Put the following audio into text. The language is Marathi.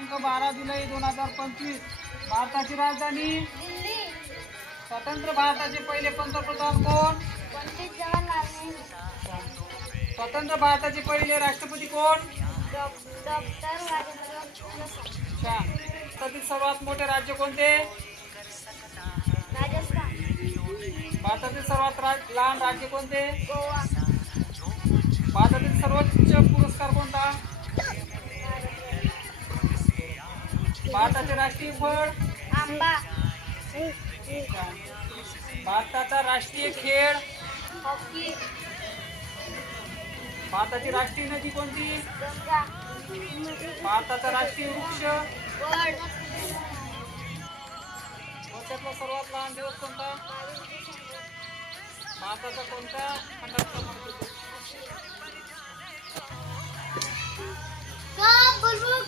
दिनांक 12 जुलै 2025. भारताची राजधानी दिल्ली. स्वतंत्र भारताचे पहिले पंतप्रधान कोण? पंडित जवाहरलाल नेहरू. स्वतंत्र भारताचे पहिले राष्ट्रपती कोण? डॉक्टर राजेंद्र प्रसाद. छान. भारतातील सर्वात मोठे राज्य कोणते? राजस्थान. भारतातील सर्वात लहान राज्य कोणते? गोवा. भारतातील सर्वोच्च पुरस्कार कोणता? भारताचे राष्ट्रीय फळ? आंबा. छान. भारताचा राष्ट्रीय खेळ? हॉकी. भारताची राष्ट्रीय नदी कोणती? गंगा. भारताचा राष्ट्रीय वृक्ष? वड. वर्षातला सर्वात लहान दिवस कोणता? भारताचा कोणता खंडात क्रमांक येतो? का बुलबुल